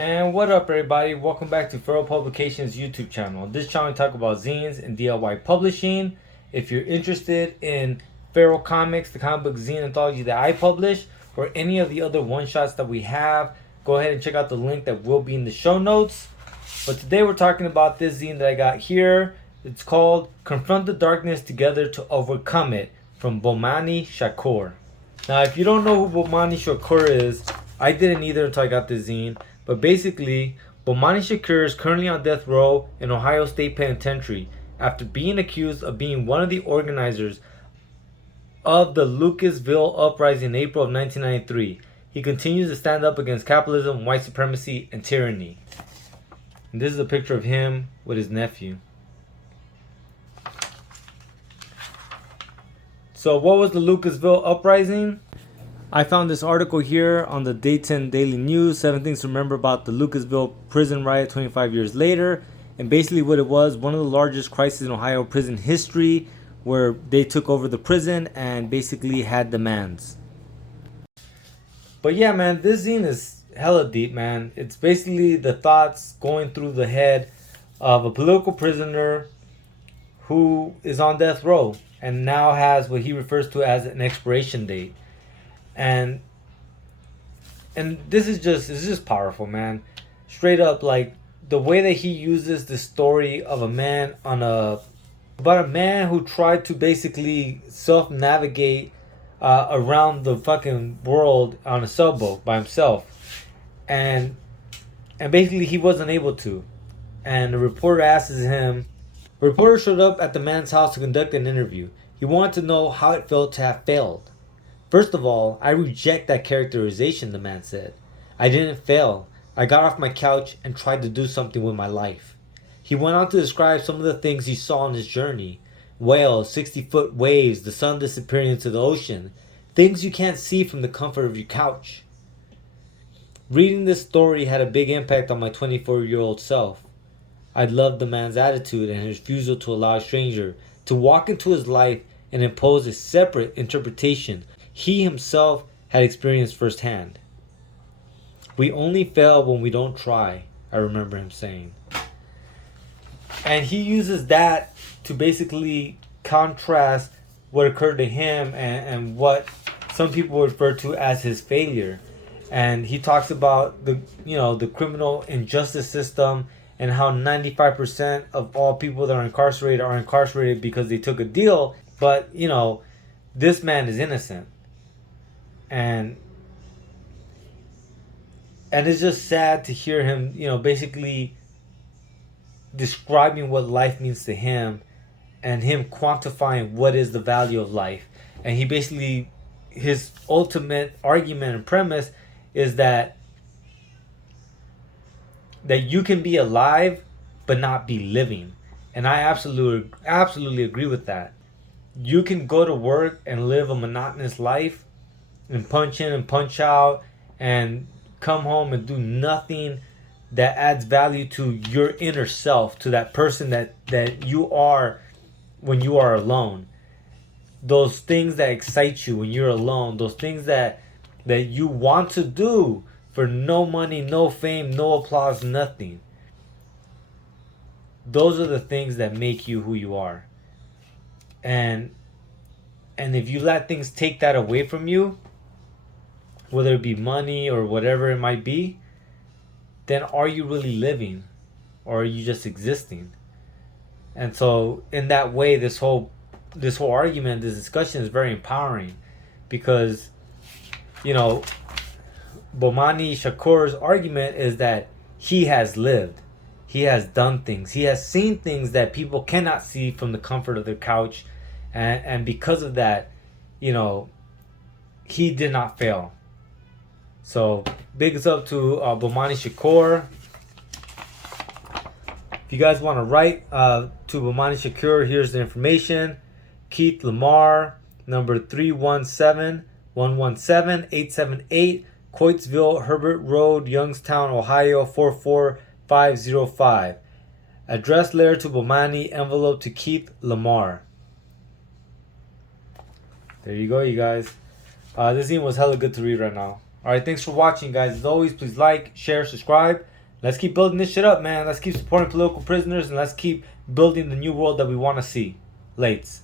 And what up, everybody? Welcome back to Feral Publications YouTube channel. On this channel, we talk about zines and DIY publishing. If you're interested in Feral Comics, the comic book zine anthology that I publish, or any of the other one-shots that we have, go ahead and check out the link that will be in the show notes. But today we're talking about this zine that I got here. It's called Confront the Darkness Together to Overcome It from Bomani Shakur. Now, if you don't know who Bomani Shakur is, I didn't either until I got this zine. But basically, Bomani Shakur is currently on death row in Ohio State Penitentiary after being accused of being one of the organizers of the Lucasville Uprising in April of 1993. He continues to stand up against capitalism, white supremacy, and tyranny. And this is a picture of him with his nephew. So what was the Lucasville Uprising? I found this article here on the Dayton Daily News, 7 things to remember about the Lucasville prison riot 25 years later. And basically what it was, one of the largest crises in Ohio prison history, where they took over the prison and basically had demands. But yeah, man, this zine is hella deep, man. It's basically the thoughts going through the head of a political prisoner who is on death row and now has what he refers to as an expiration date. And this is just powerful, man. Straight up, like the way that he uses the story of about a man who tried to basically self-navigate around the fucking world on a sailboat by himself, and basically he wasn't able to. And the reporter asks him. A reporter showed up at the man's house to conduct an interview. He wanted to know how it felt to have failed. First of all, I reject that characterization, the man said. I didn't fail. I got off my couch and tried to do something with my life. He went on to describe some of the things he saw on his journey. Whales, 60-foot waves, the sun disappearing into the ocean. Things you can't see from the comfort of your couch. Reading this story had a big impact on my 24-year-old self. I loved the man's attitude and his refusal to allow a stranger to walk into his life and impose a separate interpretation he himself had experienced firsthand. We only fail when we don't try, I remember him saying. And he uses that to basically contrast what occurred to him and what some people refer to as his failure. And he talks about the criminal injustice system and how 95% of all people that are incarcerated because they took a deal. But, this man is innocent. And it's just sad to hear him, basically describing what life means to him and him quantifying what is the value of life. And he basically, his ultimate argument and premise is that you can be alive but not be living. And I absolutely agree with that. You can go to work and live a monotonous life and punch in and punch out and come home and do nothing that adds value to your inner self, to that person that you are when you are alone. Those things that excite you when you're alone, those things that you want to do for no money, no fame, no applause, nothing. Those are the things that make you who you are. And if you let things take that away from you, whether it be money or whatever it might be, then are you really living, or are you just existing? And so in that way, this whole argument, this discussion is very empowering, because Bomani Shakur's argument is that he has lived, he has done things, he has seen things that people cannot see from the comfort of their couch, and because of that, he did not fail. So bigs up to Bomani Shakur. If you guys want to write to Bomani Shakur, here's the information. Keith Lamar, number 317-117-878, Coatesville, Herbert Road, Youngstown, Ohio 44505. Address letter to Bomani, envelope to Keith Lamar. There you go, you guys. This zine was hella good to read right now. Alright, thanks for watching, guys. As always, please like, share, subscribe. Let's keep building this shit up, man. Let's keep supporting political prisoners, and let's keep building the new world that we want to see. Lates.